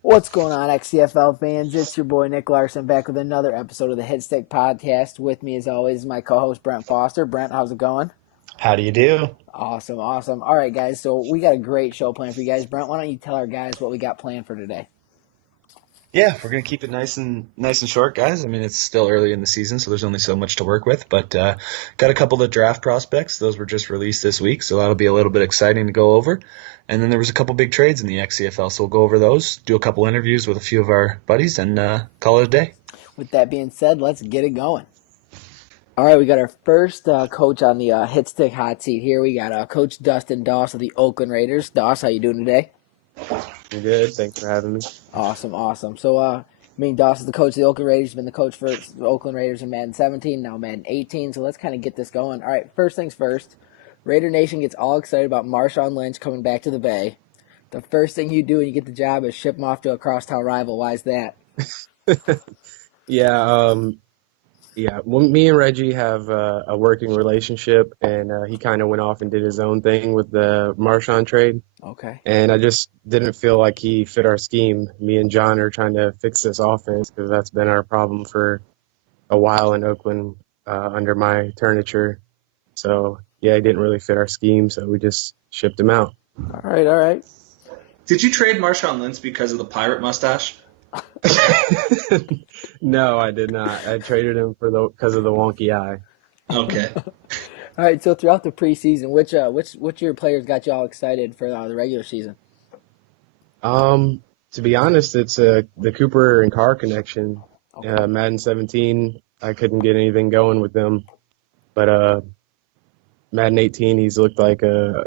What's going on, XCFL fans? It's your boy Nick Larson back with another episode of the Hit Stick Podcast. With me, as always, is my co-host Brent Foster. Brent, how's it going? How do you do? Awesome. All right, guys, so we got a great show planned for you guys. Brent, why don't you tell our guys what we got planned for today? Yeah, we're gonna keep it nice and short, guys. I mean, it's still early in the season, so there's only so much to work with. But got a couple of draft prospects; those were just released this week, so that'll be a little bit exciting to go over. And then there was a couple big trades in the XCFL, so we'll go over those, do a couple interviews with a few of our buddies, and call it a day. With that being said, let's get it going. All right, we got our first coach on the Hit Stick hot seat here. We got Coach Dustin Doss of the Oakland Raiders. Doss, how you doing today? I'm good. Thanks for having me. Awesome. So, Doss is the coach of the Oakland Raiders. He's been the coach for the Oakland Raiders in Madden 17, now Madden 18. So let's kind of get this going. All right, first things first. Raider Nation gets all excited about Marshawn Lynch coming back to the Bay. The first thing you do when you get the job is ship him off to a crosstown rival. Why is that? Well, me and Reggie have a working relationship, and he kind of went off and did his own thing with the Marshawn trade. Okay. And I just didn't feel like he fit our scheme. Me and John are trying to fix this offense because that's been our problem for a while in Oakland under my turniture. So, yeah, he didn't really fit our scheme, so we just shipped him out. All right. Did you trade Marshawn Lynch because of the pirate mustache? No, I did not. I traded him because of the wonky eye. Okay. All right, so throughout the preseason, which of your players got you all excited for the regular season? To be honest, it's the Cooper and Carr connection. Okay. Madden 17, I couldn't get anything going with them, but Madden 18, he's looked like the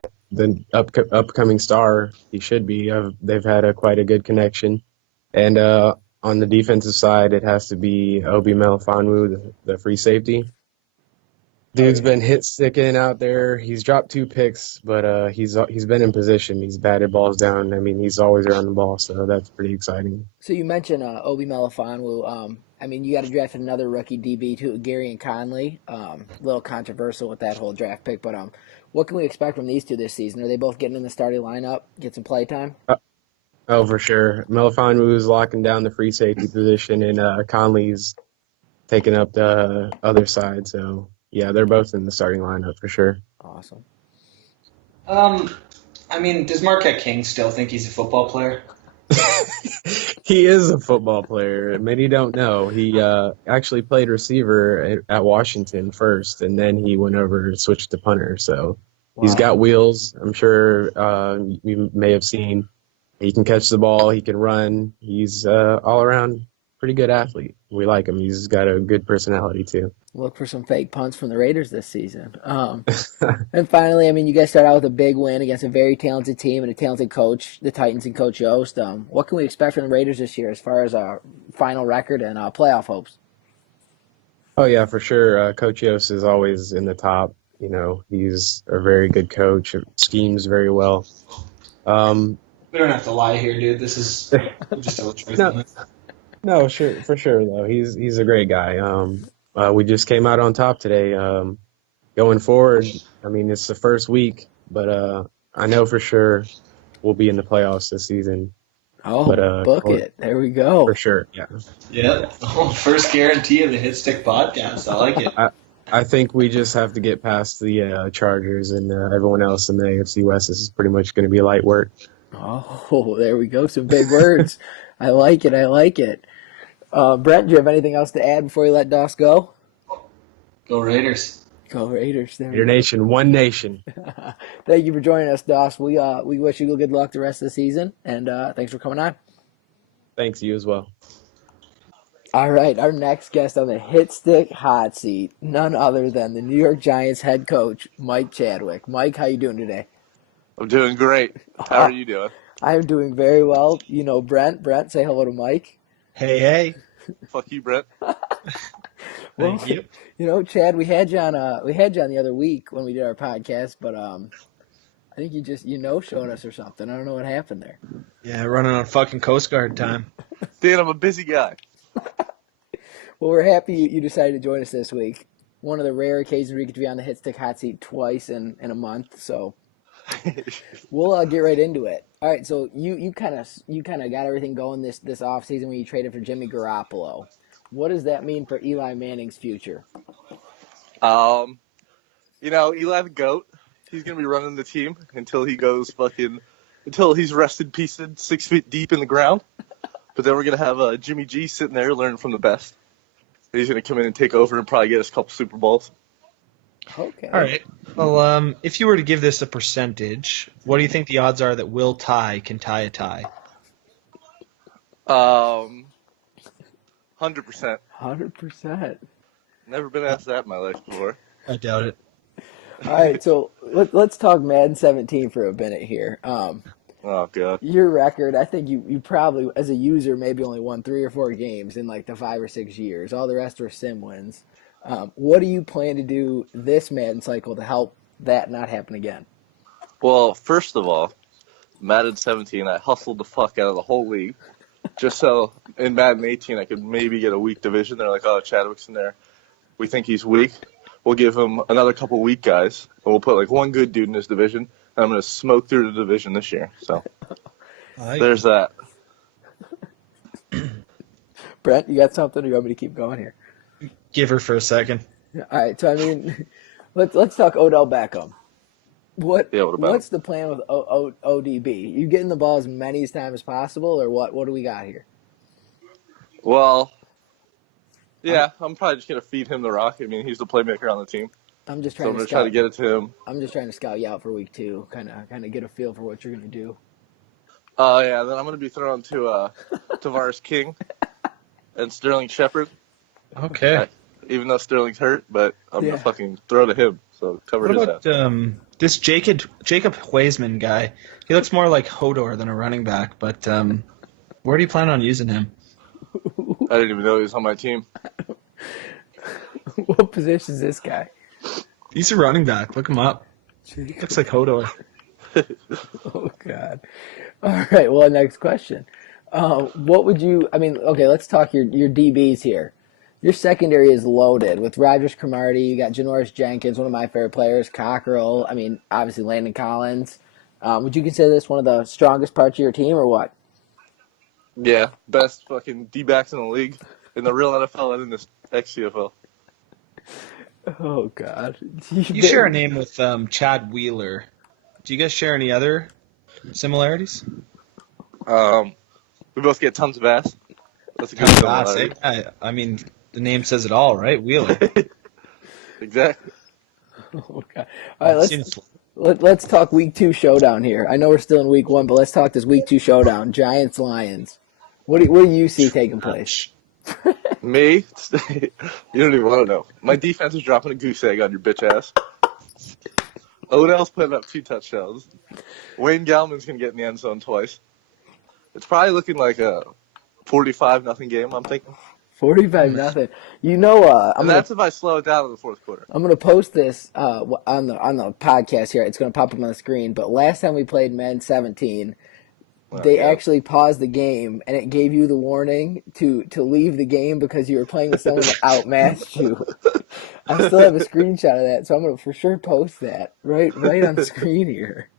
upcoming star he should be. They've had quite a good connection, and on the defensive side, it has to be Obi Melifonwu, the free safety. Dude's been hit sticking out there. He's dropped 2 picks, but he's been in position. He's batted balls down. I mean, he's always around the ball, so that's pretty exciting. So you mentioned Obi Melifonwu. You got to draft another rookie DB too, Gary and Conley. A little controversial with that whole draft pick, but what can we expect from these two this season? Are they both getting in the starting lineup, get some play time? Oh, for sure. Melifonwu's locking down the free safety position, and Conley's taking up the other side. So, yeah, they're both in the starting lineup for sure. Awesome. Does Marquette King still think he's a football player? He is a football player. Many don't know. He actually played receiver at Washington first, and then he went over and switched to punter. So He's got wheels. I'm sure you may have seen. He can catch the ball. He can run. He's all around pretty good athlete. We like him. He's got a good personality too. Look for some fake punts from the Raiders this season. And finally, you guys start out with a big win against a very talented team and a talented coach, the Titans and Coach Yost. What can we expect from the Raiders this year as far as our final record and playoff hopes? Oh, yeah, for sure. Coach Yost is always in the top. You know, he's a very good coach, schemes very well. We don't have to lie here, dude. This is just tell the truth. No, sure, for sure though. He's a great guy. We just came out on top today. Going forward, it's the first week, but I know for sure we'll be in the playoffs this season. Oh, but, book it. There we go. For sure, yeah. Yep. Oh, first guarantee of the Hit Stick podcast. I like it. I think we just have to get past the Chargers and everyone else in the AFC West. This is pretty much going to be light work. Oh, there we go. Some big words. I like it. Brent, do you have anything else to add before you let Doss go? Go Raiders. Go Raiders. Your nation, one nation. Thank you for joining us, Doss. We wish you good luck the rest of the season, and thanks for coming on. Thanks, you as well. All right, our next guest on the Hit Stick Hot Seat, none other than the New York Giants head coach, Mike Chadwick. Mike, how you doing today? I'm doing great. How are you doing? I am doing very well. You know, Brent. Brent, say hello to Mike. Hey. Fuck you, Brent. Well, Thank you. you know, Chad, we had you on. We had you on the other week when we did our podcast, but I think you just showed us or something. I don't know what happened there. Yeah, running on fucking Coast Guard time. Dan, I'm a busy guy. Well, we're happy you decided to join us this week. One of the rare occasions we get to be on the Hit Stick Hot Seat twice in a month, so we'll get right into it. All right, so you kind of got everything going this offseason when you traded for Jimmy Garoppolo. What does that mean for Eli Manning's future? Eli the GOAT, he's going to be running the team until he's rested peace 6 feet deep in the ground. But then we're going to have Jimmy G sitting there learning from the best. He's going to come in and take over and probably get us a couple Super Bowls. Okay. All right. Well, if you were to give this a percentage, what do you think the odds are that Will Tye can tie a tie? 100%. 100%. Never been asked that in my life before. I doubt it. All right, so let's talk Madden 17 for a minute here. Oh, God. Your record, I think you probably, as a user, maybe only won 3 or 4 games in like the 5 or 6 years. All the rest were sim wins. What do you plan to do this Madden cycle to help that not happen again? Well, first of all, Madden 17, I hustled the fuck out of the whole league. Just so in Madden 18, I could maybe get a weak division. They're like, oh, Chadwick's in there. We think he's weak. We'll give him another couple weak guys, and we'll put like one good dude in his division. And I'm going to smoke through the division this year. So there's that. Brent, you got something, or you want me to keep going here? Give her for a second. All right, so I mean, let's talk Odell Beckham. What's the plan with ODB? You getting the ball as many times as possible, or what? What do we got here? Well, yeah, I'm probably just going to feed him the rock. I mean, he's the playmaker on the team. I'm just So trying I'm to going to try to get it to him. I'm just trying to scout you out for week 2, kind of get a feel for what you're going to do. Yeah, then I'm going to be thrown to Tavares King and Sterling Shepard. Okay. Even though Sterling's hurt, but I'm going to fucking throw to him. So cover What his about ass. this Jacob Huisman guy? He looks more like Hodor than a running back, but where do you plan on using him? I didn't even know he was on my team. What position is this guy? He's a running back. Look him up. Looks like Hodor. Oh, God. All right, well, next question. What would you – I mean, okay, let's talk your DBs here. Your secondary is loaded with Rogers Cromartie. You got Janoris Jenkins, one of my favorite players, Cockrell. I mean, obviously Landon Collins. Would you consider this one of the strongest parts of your team or what? Yeah, best fucking D-backs in the league, in the real NFL and in this XCFL. Oh, God. You share a name with Chad Wheeler. Do you guys share any other similarities? We both get tons of ass. That's a good Classic. I mean, the name says it all, right? Wheeler. Exactly. Oh, God. All right, let's talk Week 2 showdown here. I know we're still in Week 1, but let's talk this Week 2 showdown. Giants-Lions. What do you see taking place? Me? You don't even want to know. My defense is dropping a goose egg on your bitch ass. Odell's putting up 2 touchdowns. Wayne Gallman's going to get in the end zone twice. It's probably looking like a 45-0 game, I'm thinking. 45-0. You know, that's if I slow it down in the fourth quarter. I'm gonna post this on the podcast here. It's gonna pop up on the screen. But last time we played Madden 17, they actually paused the game and it gave you the warning to leave the game because you were playing with someone that outmatched you. I still have a screenshot of that, so I'm gonna for sure post that right on the screen here.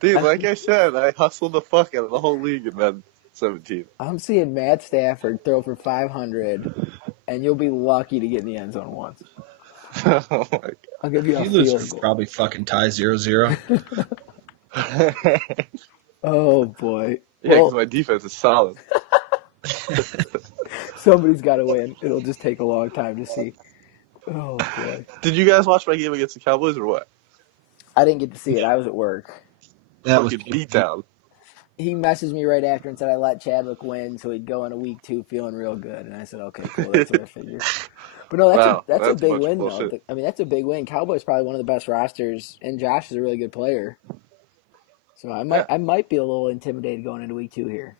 Dude, like I said, I hustled the fuck out of the whole league in Madden 17. I'm seeing Matt Stafford throw for 500, and you'll be lucky to get in the end zone once. Oh my God. I'll give you a You field lose goal. probably fucking tie 0-0. Oh, boy. Yeah, because my defense is solid. Somebody's got to win. It'll just take a long time to see. Oh, boy. Did you guys watch my game against the Cowboys or what? I didn't get to see it. I was at work. That was Fucking beat down. he messaged me right after and said I let Chadwick win, so he'd go into week 2 feeling real good. And I said, okay, cool. That's what I figured. But no, Wow, that's a that's a big bunch of win though. bullshit. I mean, that's a big win. Cowboys probably one of the best rosters, and Josh is a really good player. So Yeah. I might be a little intimidated going into week 2 here.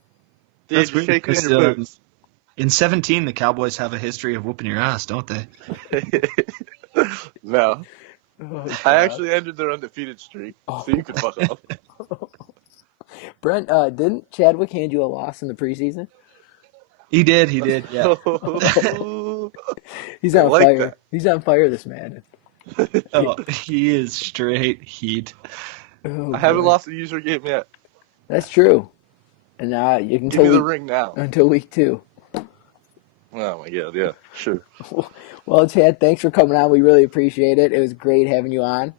Dude, That's just weird shake it in because your boots. in 17 the Cowboys have a history of whooping your ass, don't they? No. Oh, I God. actually ended their undefeated streak, so you can fuck off. Brent, didn't Chadwick hand you a loss in the preseason? He did, yeah. He's I on like fire. that. He's on fire this man. Oh, he is straight heat. Oh, I haven't boy. lost a user game yet. That's true. And you can Give me the until ring now. week 2. Oh my god, yeah, sure. Well, Chad, thanks for coming on. We really appreciate it. It was great having you on.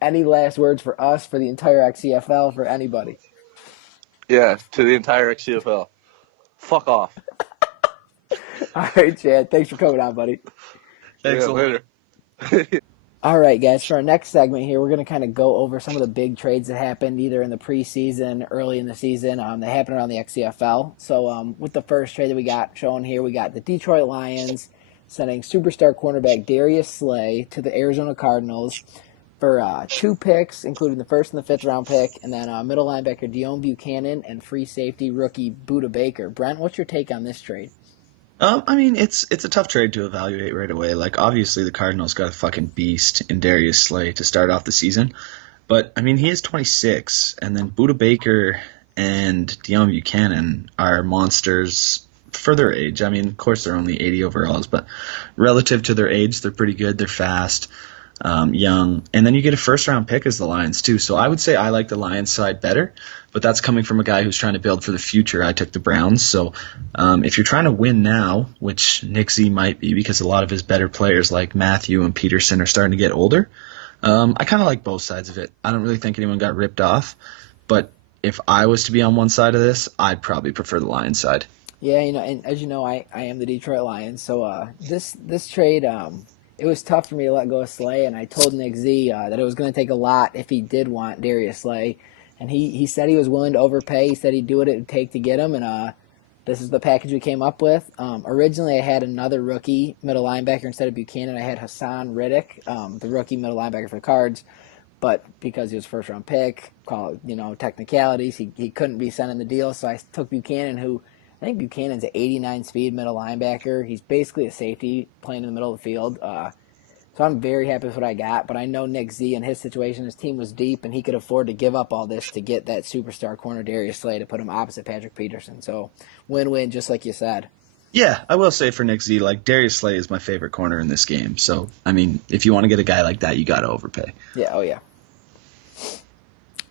Any last words for us, for the entire XCFL, for anybody? Yeah, to the entire XCFL. Fuck off. All right, Chad. Thanks for coming on, buddy. Thanks Yeah, a lot. later. All right, guys. For our next segment here, we're going to kind of go over some of the big trades that happened either in the preseason, early in the season. That happened around the XCFL. So with the first trade that we got shown here, we got the Detroit Lions sending superstar cornerback Darius Slay to the Arizona Cardinals for 2 picks, including the first and the 5th round pick, and then middle linebacker Dion Buchanan and free safety rookie Buda Baker. Brent, what's your take on this trade? I mean, it's a tough trade to evaluate right away. Like, obviously, the Cardinals got a fucking beast in Darius Slay to start off the season. But, I mean, he is 26, and then Buda Baker and Dion Buchanan are monsters for their age. I mean, of course, they're only 80 overalls, but relative to their age, they're pretty good. They're fast, young. And then you get a first-round pick as the Lions, too. So I would say I like the Lions side better. But that's coming from a guy who's trying to build for the future. I took the Browns. So if you're trying to win now, which Nick Z might be because a lot of his better players like Matthew and Peterson are starting to get older, I kind of like both sides of it. I don't really think anyone got ripped off. But if I was to be on one side of this, I'd probably prefer the Lions side. Yeah, and as you know, I am the Detroit Lions. So this trade, it was tough for me to let go of Slay, and I told Nick Z that it was going to take a lot if he did want Darius Slay. And he said he was willing to overpay. He said he'd do what it would take to get him, and this is the package we came up with. Originally, I had another rookie middle linebacker instead of Buchanan. I had Hassan Riddick, the rookie middle linebacker for the Cards, but because he was first-round pick, technicalities, he couldn't be sent in the deal, so I took Buchanan, who I think Buchanan's an 89 speed middle linebacker. He's basically a safety playing in the middle of the field. So I'm very happy with what I got, but I know Nick Z and his situation, his team was deep, and he could afford to give up all this to get that superstar corner Darius Slay to put him opposite Patrick Peterson. So win-win, just like you said. Yeah, I will say for Nick Z, like Darius Slay is my favorite corner in this game. So, I mean, if you want to get a guy like that, you got to overpay. Yeah, oh yeah.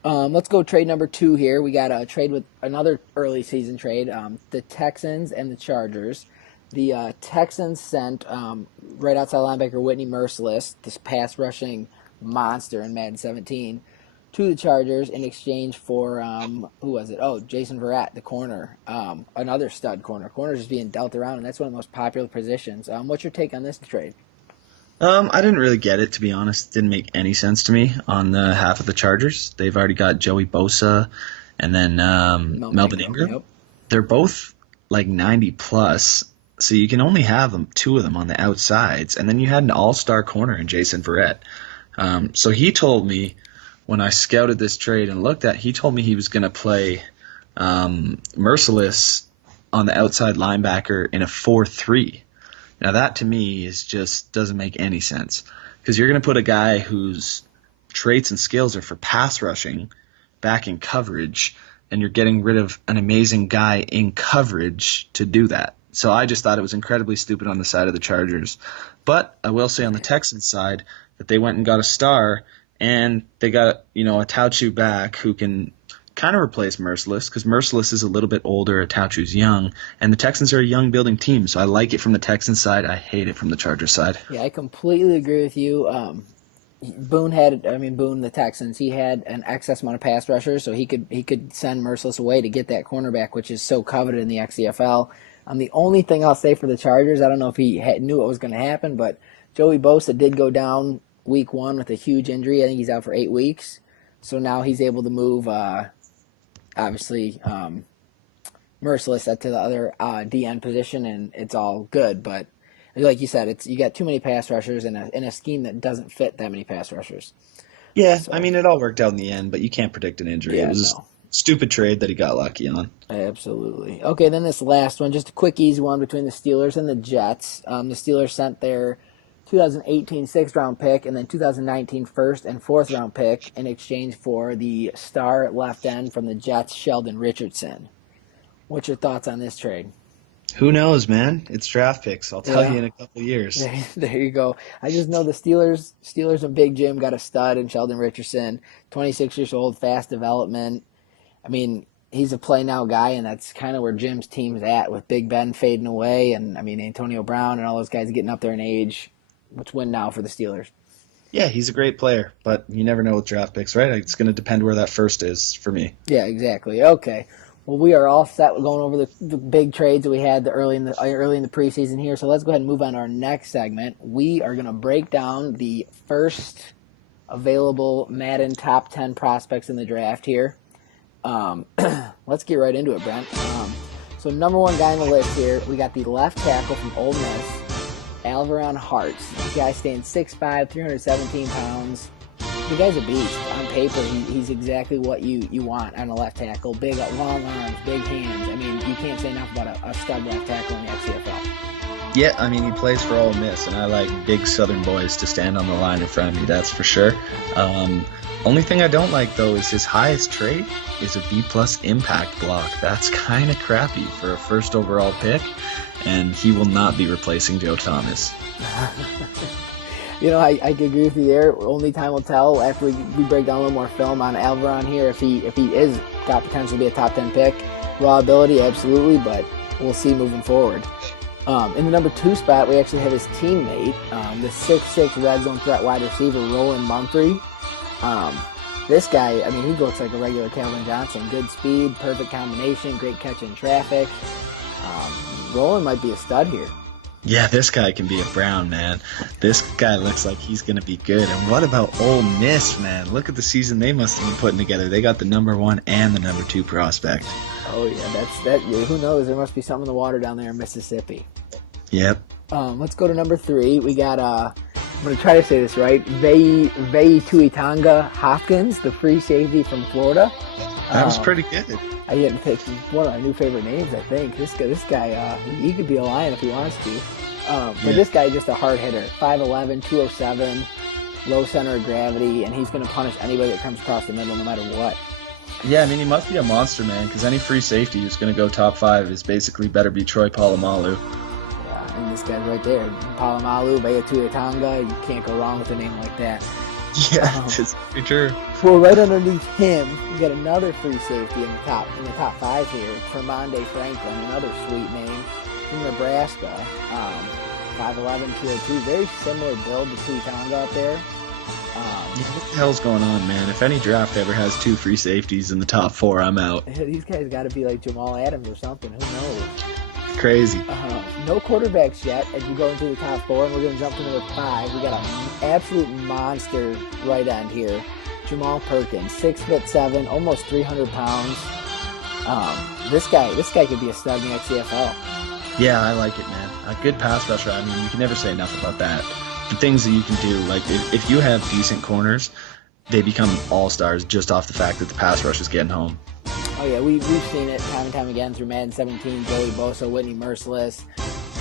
Let's go trade number 2 here. We got a trade with another early season trade, the Texans and the Chargers. The Texans sent right outside linebacker Whitney Mercilus, this pass rushing monster in Madden 17, to the Chargers in exchange for, who was it? Oh, Jason Verrett, the corner, another stud corner. Corners is being dealt around, and that's one of the most popular positions. What's your take on this trade? I didn't really get it, to be honest. It didn't make any sense to me on the half of the Chargers. They've already got Joey Bosa and then Melvin Ingram. Yep. They're both like 90 plus. So you can only have 2 of them on the outsides, and then you had an all-star corner in Jason Verrett. So he told me when I scouted this trade and looked at, he told me he was going to play Mercilus on the outside linebacker in a 4-3. Now that to me is just doesn't make any sense because you're going to put a guy whose traits and skills are for pass rushing back in coverage, and you're getting rid of an amazing guy in coverage to do that. So I just thought it was incredibly stupid on the side of the Chargers. But I will say on the Texans side that they went and got a star, and they got, a Tauchu back who can kind of replace Mercilus because Mercilus is a little bit older, Tauchu's young, and the Texans are a young building team. So I like it from the Texans side. I hate it from the Chargers side. Yeah, I completely agree with you. Boone, the Texans, he had an excess amount of pass rushers, so he could send Mercilus away to get that cornerback, which is so coveted in the XCFL. The only thing I'll say for the Chargers, I don't know if he knew what was going to happen, but Joey Bosa did go down week 1 with a huge injury. I think he's out for 8 weeks. So now he's able to move obviously Mercilus to the other DN position, and it's all good. But like you said, you got too many pass rushers in a scheme that doesn't fit that many pass rushers. Yeah, So, I mean, it all worked out in the end, but you can't predict an injury. Yeah, It was a stupid trade that he got lucky on. Absolutely. Okay, then this last one, just a quick, easy one between the Steelers and the Jets. The Steelers sent their 2018 sixth-round pick and then 2019 first and fourth-round pick in exchange for the star left end from the Jets, Sheldon Richardson. What's your thoughts on this trade? Who knows, man? It's draft picks. I'll tell you in a couple of years. There you go. I just know the Steelers and Big Jim got a stud in Sheldon Richardson, 26 years old, fast development. I mean, he's a play now guy, and that's kind of where Jim's team's at with Big Ben fading away, and I mean Antonio Brown and all those guys getting up there in age. What's win now for the Steelers? Yeah, he's a great player, but you never know with draft picks, right? It's going to depend where that first is for me. Yeah, exactly. Okay. Well, we are all set with going over the big trades that we had early in the preseason here. So let's go ahead and move on to our next segment. We are going to break down the first available Madden top 10 prospects in the draft here. Let's get right into it, Brent. So number one guy on the list here, we got the left tackle from Ole Miss, Alvaron Hartz. This guy stands 6'5", 317 pounds. The guy's a beast. On paper, he's exactly what you want on a left tackle. Big, long arms, big hands. I mean, you can't say enough about a stud left tackle in the XCFL. Yeah, I mean, he plays for Ole Miss, and I like big Southern boys to stand on the line in front of me, that's for sure. Only thing I don't like, though, is his highest trait is a B-plus impact block. That's kind of crappy for a first overall pick, and he will not be replacing Joe Thomas. You know, I could agree with you there. Only time will tell after we break down a little more film on Alvaron here if he is got potential to be a top 10 pick. Raw ability, absolutely, but we'll see moving forward. In the number 2 spot, we actually have his teammate, the 6'6" red zone threat wide receiver, Roland Mumphrey. This guy, I mean, he looks like a regular Calvin Johnson. Good speed, perfect combination, great catch in traffic. Roland might be a stud here. Yeah, this guy can be a Brown, man. This guy looks like he's going to be good. And what about Ole Miss, man? Look at the season they must have been putting together. They got the number 1 and the number 2 prospect. Oh, yeah, who knows? There must be something in the water down there in Mississippi. Yep. Let's go to number 3. We got, I'm going to try to say this right, Vei Tuitanga Hopkins, the free safety from Florida. That was pretty good. I get to pick one of my new favorite names, I think. This guy, he could be a Lion if he wants to. But this guy just a hard hitter. 5'11", 207, low center of gravity, and he's going to punish anybody that comes across the middle no matter what. Yeah, I mean, he must be a monster, man, because any free safety who's going to go top 5 is basically better be Troy Polamalu. Yeah, and this guy's right there. Polamalu, Vei Tuitanga, you can't go wrong with a name like that. Yeah, it's pretty true. Well, right underneath him, you got another free safety in the top 5 here, Tremonde Franklin, another sweet name from Nebraska. 5'11", 202, very similar build to Tuitanga up there. What the hell's going on, man? If any draft ever has 2 free safeties in the top 4, I'm out. These guys got to be like Jamal Adams or something. Who knows? Crazy. No quarterbacks yet as you go into the top 4, and we're going to jump to number 5. We got an absolute monster right end here. Jamal Perkins, 6'7", almost 300 pounds. This guy could be a stud in the XCFL. Yeah, I like it, man. A good pass rusher. I mean, you can never say enough about that. The things that you can do, like if you have decent corners, they become all-stars just off the fact that the pass rush is getting home. Oh, yeah, we've seen it time and time again through Madden 17, Joey Bosa, Whitney Mercilus,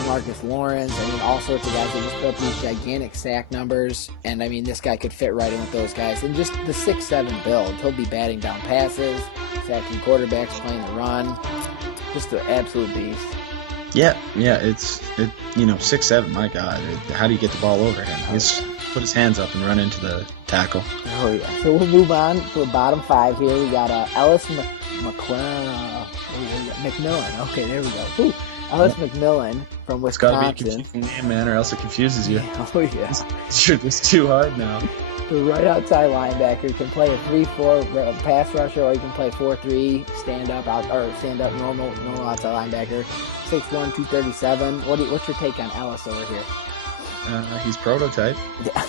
Marcus Lawrence. I mean, all sorts of guys that just put up these gigantic sack numbers. And, I mean, this guy could fit right in with those guys. And just the 6'7" build. He'll be batting down passes, sacking quarterbacks, playing the run. Just an absolute beast. Yeah, it's 6'7", my God. How do you get the ball over him? He's put his hands up and run into the tackle. Oh, yeah. So we'll move on to the bottom 5 here. We got Ellis McMillan. Okay, there we go. Ooh, Ellis McMillan from Wisconsin. It's got to be a confusing name, man, or else it confuses you. Oh, yeah. It's too hard now. The right outside linebacker can play a 3-4 pass rusher, or you can play 4-3 stand up normal outside linebacker. 6'1", 237. What's your take on Ellis over here? He's prototype. Yeah.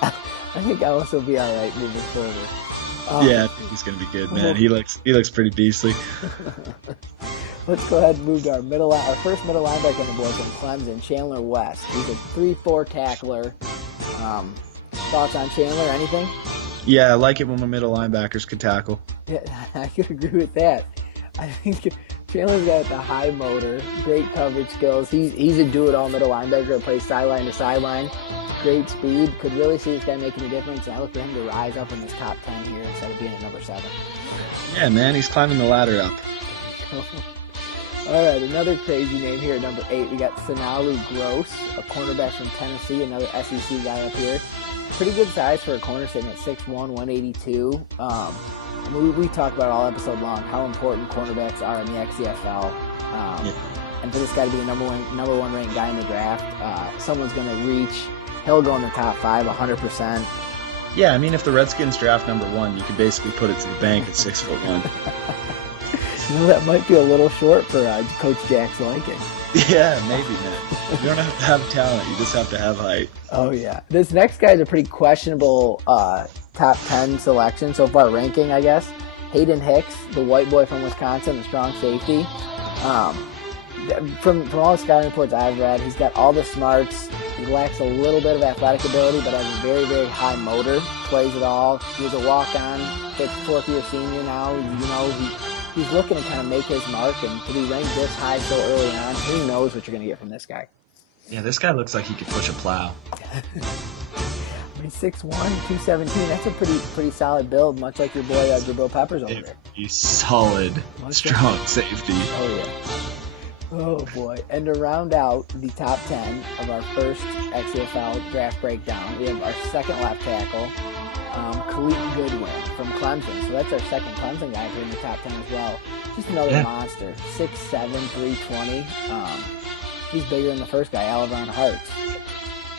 I think Ellis will be all right moving forward. Yeah, he's going to be good, man. He looks pretty beastly. Let's go ahead and move to our first middle linebacker on the board from Clemson, Chandler West. He's a 3-4 tackler. Thoughts on Chandler? Anything? Yeah, I like it when my middle linebackers can tackle. Yeah, I could agree with that. I think Chandler's got the high motor, great coverage skills. He's a do-it-all middle linebacker that plays sideline to sideline. Great speed. Could really see this guy making a difference. And I look for him to rise up in this top 10 here instead of being at number 7. Yeah, man, he's climbing the ladder up. All right, another crazy name here at number 8. We got Sonalu Gross, a cornerback from Tennessee, another SEC guy up here. Pretty good size for a corner, sitting at 6'1", 182. We talked about all episode long how important cornerbacks are in the XCFL. And for this guy to be the number one ranked guy in the draft, someone's going to reach. He'll go in the top 5, 100%. Yeah, I mean, if the Redskins draft number 1, you could basically put it to the bank at 6'1". That might be a little short for Coach Jack's liking. Yeah, maybe, man. You don't have to have talent. You just have to have height. Oh, yeah. This next guy is a pretty questionable top 10 selection so far, ranking, I guess. Hayden Hicks, the white boy from Wisconsin, the strong safety. From all the scouting reports I've read, he's got all the smarts. He lacks a little bit of athletic ability, but has a very, very high motor. Plays it all. He was a walk-on, fourth-year senior now. He's looking to kind of make his mark, and to be ranked this high so early on, who knows what you're going to get from this guy. Yeah, this guy looks like he could push a plow. I mean, 6'1", 217, that's a pretty solid build, much like your boy Jabril Peppers over there. He's solid, strong safety. Oh, yeah. Oh, boy. And to round out the top 10 of our first XCFL draft breakdown, we have our second left tackle, Khalid Goodwin from Clemson. So that's our second Clemson guy in the top 10 as well. Just another monster. 6'7", 320. He's bigger than the first guy, Alvin Hartz.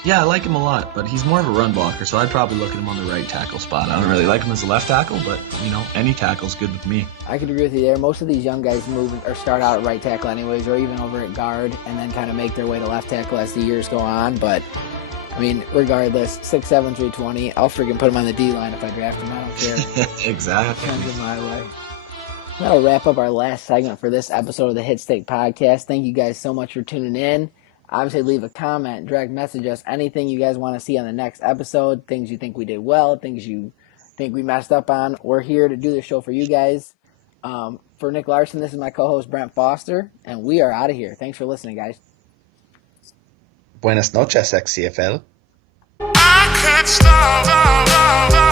Yeah, I like him a lot, but he's more of a run blocker, so I'd probably look at him on the right tackle spot. I don't really like him as a left tackle, but, any tackle's good with me. I could agree with you there. Most of these young guys move or start out at right tackle anyways, or even over at guard, and then kind of make their way to left tackle as the years go on. But, I mean, regardless, 6'7", 320, I'll freaking put him on the D-line if I draft him. I don't care. Exactly. Send him my way. That'll wrap up our last segment for this episode of the Hit Stick Podcast. Thank you guys so much for tuning in. Obviously, leave a comment, direct message us, anything you guys want to see on the next episode, things you think we did well, things you think we messed up on. We're here to do the show for you guys. For Nick Larson, this is my co-host, Brent Foster, and we are out of here. Thanks for listening, guys. Buenas noches, XCFL. I can't stop.